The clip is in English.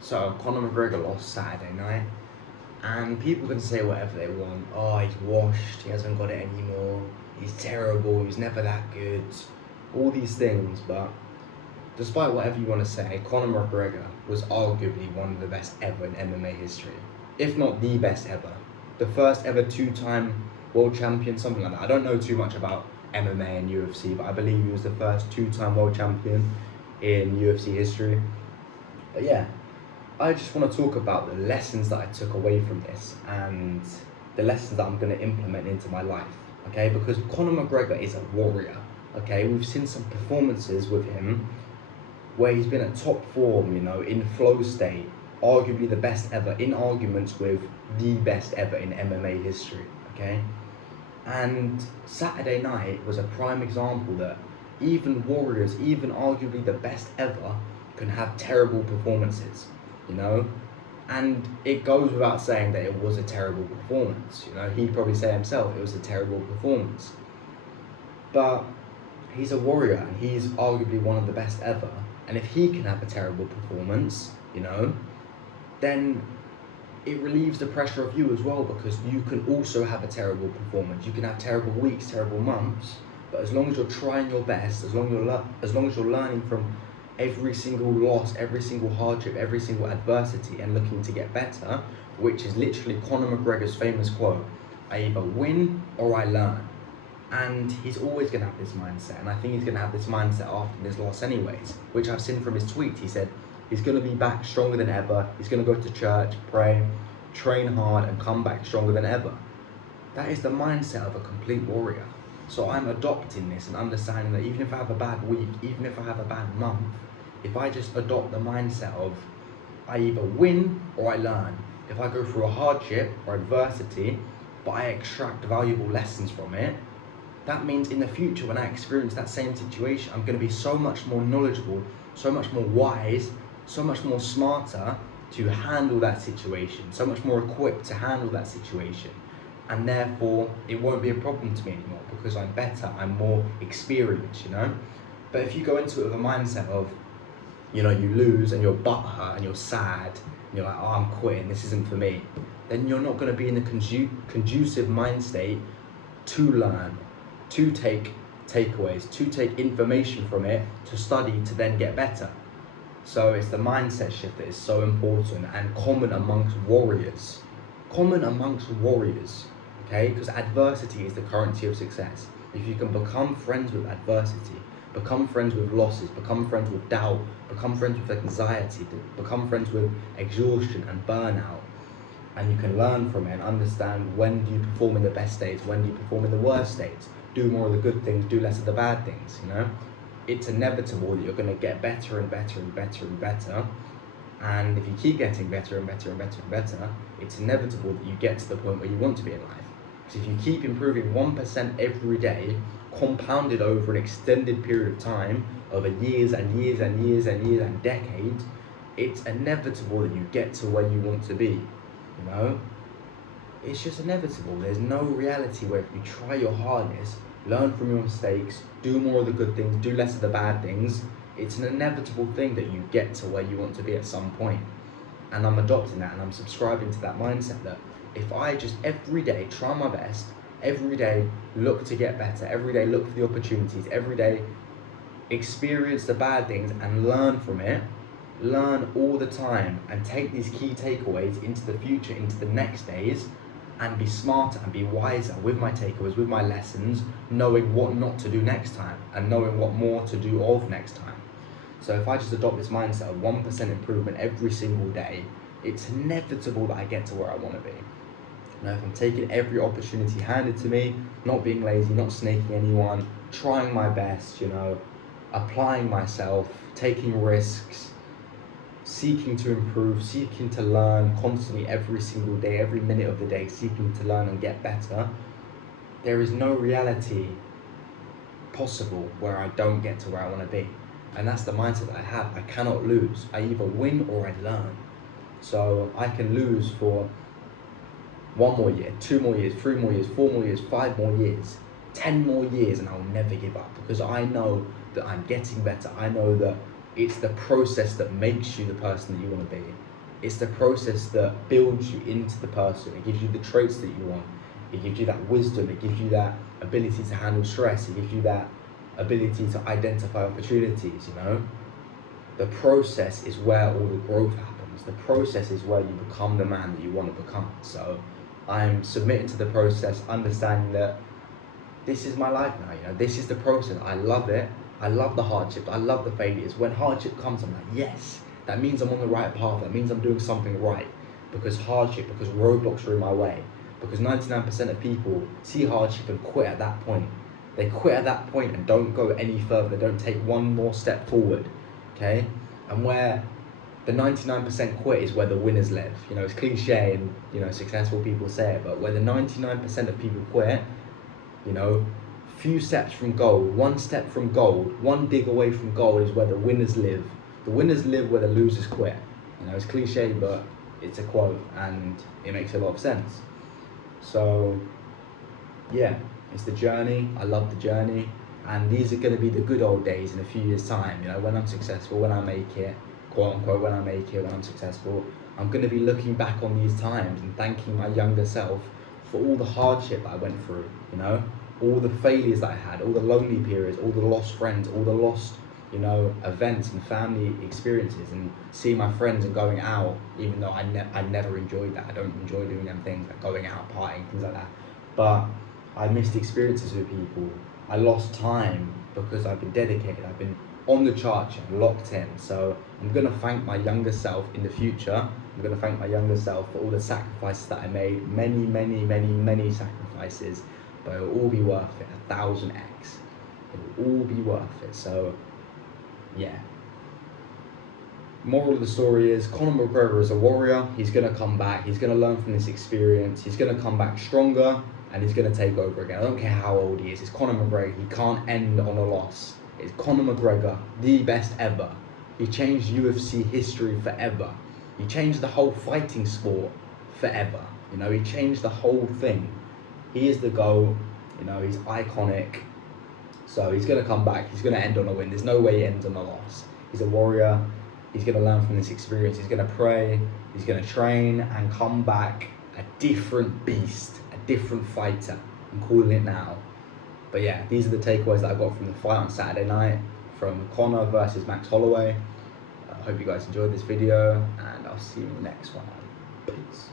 So Conor McGregor lost Saturday night, and people can say whatever they want. Oh, he's washed. He hasn't got it anymore. He's terrible. He's never that good. All these things, but despite whatever you want to say, Conor McGregor was arguably one of the best ever in MMA history, if not the best ever. The first ever two-time world champion, something like that. I don't know too much about MMA and UFC, but I believe he was the first two-time world champion in UFC history. But yeah, I just want to talk about the lessons that I took away from this and the lessons that I'm going to implement into my life, okay? Because Conor McGregor is a warrior, okay? We've seen some performances with him where he's been at top form, in flow state, arguably the best ever, in arguments with the best ever in MMA history, okay? And Saturday night was a prime example that even warriors, even arguably the best ever, can have terrible performances, you know? And it goes without saying that it was a terrible performance, He'd probably say himself it was a terrible performance. But he's a warrior and he's arguably one of the best ever. And if he can have a terrible performance, then it relieves the pressure of you as well, because you can also have a terrible performance. You can have terrible weeks, terrible months, but as long as you're trying your best, as long as you're learning from every single loss, every single hardship, every single adversity, and looking to get better, which is literally Conor McGregor's famous quote, I either win or I learn. And he's always going to have this mindset, and I think he's going to have this mindset after this loss anyways, which I've seen from his tweets. He said he's going to be back stronger than ever. He's going to go to church, pray, train hard, and come back stronger than ever. That is the mindset of a complete warrior. So I'm adopting this and understanding that even if I have a bad week, even if I have a bad month, if I just adopt the mindset of I either win or I learn. If I go through a hardship or adversity, but I extract valuable lessons from it, that means in the future when I experience that same situation, I'm going to be so much more knowledgeable, so much more wise, so much more smarter to handle that situation, so much more equipped to handle that situation. And therefore, it won't be a problem to me anymore because I'm better, I'm more experienced, But if you go into it with a mindset of, you lose and you're butthurt and you're sad, and you're like, oh, I'm quitting, this isn't for me, then you're not going to be in the conducive mind state to learn, to take takeaways, to take information from it, to study, to then get better. So it's the mindset shift that is so important and common amongst warriors. Okay? Because adversity is the currency of success. If you can become friends with adversity, become friends with losses, become friends with doubt, become friends with anxiety, become friends with exhaustion and burnout, and you can learn from it and understand when do you perform in the best states, when do you perform in the worst states, do more of the good things, do less of the bad things, It's inevitable that you're going to get better and better and better and better. And if you keep getting better and better and better and better, it's inevitable that you get to the point where you want to be in life. Because if you keep improving 1% every day, compounded over an extended period of time, over years and years and years and years and decades, it's inevitable that you get to where you want to be, It's just inevitable. There's no reality where if you try your hardest, learn from your mistakes, do more of the good things, do less of the bad things, it's an inevitable thing that you get to where you want to be at some point. And I'm adopting that and I'm subscribing to that mindset that if I just every day try my best, every day look to get better, every day look for the opportunities, every day experience the bad things and learn from it, learn all the time and take these key takeaways into the future, into the next days, and be smarter and be wiser with my takeaways, with my lessons, knowing what not to do next time and knowing what more to do of next time. So if I just adopt this mindset of 1% improvement every single day, it's inevitable that I get to where I want to be. If I'm taking every opportunity handed to me, not being lazy, not snaking anyone, trying my best, applying myself, taking risks, seeking to improve, seeking to learn constantly every single day, every minute of the day, seeking to learn and get better, there is no reality possible where I don't get to where I want to be. And that's the mindset that I have. I cannot lose. I either win or I learn. So I can lose for 1 more year, 2 more years, 3 more years, 4 more years, 5 more years, 10 more years, and I'll never give up because I know that I'm getting better. I know that it's the process that makes you the person that you want to be. It's the process that builds you into the person. It gives you the traits that you want. It gives you that wisdom. It gives you that ability to handle stress. It gives you that ability to identify opportunities, you know? The process is where all the growth happens. The process is where you become the man that you want to become. So I'm submitting to the process, understanding that this is my life now, you know, this is the process. I love it. I love the hardships. I love the failures. When hardship comes, I'm like, yes, that means I'm on the right path. That means I'm doing something right. Because roadblocks are in my way. Because 99% of people see hardship and quit at that point. They quit at that point and don't go any further. They don't take one more step forward, okay? And where the 99% quit is where the winners live. You know, it's cliche and, you know, successful people say it, but where the 99% of people quit, you know, few steps from gold, one step from gold, one dig away from gold is where the winners live. The winners live where the losers quit. You know, it's cliche, but it's a quote and it makes a lot of sense. So, yeah, it's the journey. I love the journey. And these are going to be the good old days in a few years' time. You know, when I'm successful, when I make it, quote unquote, when I make it, when I'm successful, I'm going to be looking back on these times and thanking my younger self for all the hardship I went through, you know, all the failures that I had, all the lonely periods, all the lost friends, all the lost, you know, events and family experiences, and seeing my friends and going out, even though I never enjoyed that. I don't enjoy doing them things like going out, partying, things like that. But I missed experiences with people. I lost time because I've been dedicated. I've been on the charts and locked in. So I'm going to thank my younger self in the future. I'm going to thank my younger self for all the sacrifices that I made. Many sacrifices. But it will all be worth it. 1000x. It will all be worth it. So, yeah. Moral of the story is Conor McGregor is a warrior. He's going to come back. He's going to learn from this experience. He's going to come back stronger. And he's going to take over again. I don't care how old he is. It's Conor McGregor. He can't end on a loss. It's Conor McGregor, the best ever. He changed UFC history forever. He changed the whole fighting sport forever. You know, he changed the whole thing. He is the GOAT. You know, he's iconic. So he's going to come back. He's going to end on a win. There's no way he ends on a loss. He's a warrior. He's going to learn from this experience. He's going to pray. He's going to train and come back a different beast. Different fighter. I'm calling it now. But yeah, these are the takeaways that I got from the fight on Saturday night from Conor versus Max Holloway. I hope you guys enjoyed this video and I'll see you in the next one. Peace.